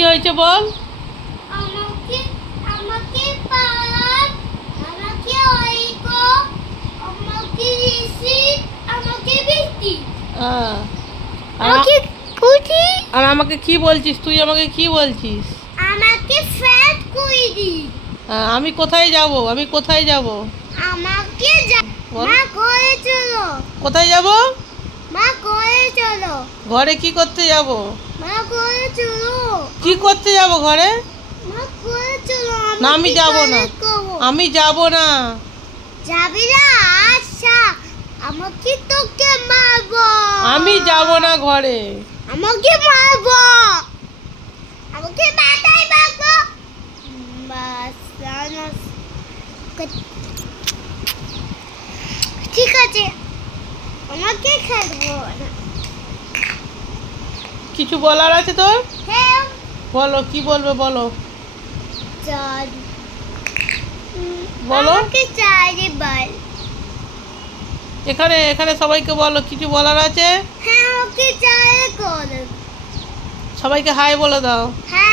কি হয়েছে বল? আমাকে আমাকে পালান, আমাকে ওইকো, আমাকে ঋষি, আমাকে বৃষ্টি, আমাকে কুটি, আর আমাকে কি বলছিস তুই? আমাকে কি বলছিস? আমাকে ফ্যাট কুইডি। আমি কোথায় যাব? আমি কোথায় যাব? আমাকে বল। মা ঘরে চলো, কোথায় যাব? মা ঘরে চলো, ঘরে কি করতে যাব? মা ঘরে চলো, কি করতে যাব ঘরে? মা ঘরে চলো। না, আমি যাব না। আমি যাব না। যাবি না? আচ্ছা, আমাকে তোকে মারবো। আমি যাব না ঘরে। আমাকে মারবো, আমাকে মাথায় মারবো। ঠিক আছে, আমাকে খেলবো না। কিছু বলার আছে তোর? হ্যাঁ, বলো, কি বলবে বলো। চল বলো। আমাকে চাই বল। এখানে এখানে সবাইকে বলো, কিছু বলার আছে? হ্যাঁ, ওকে চাই কর। সবাইকে হাই বলে দাও। হ্যাঁ।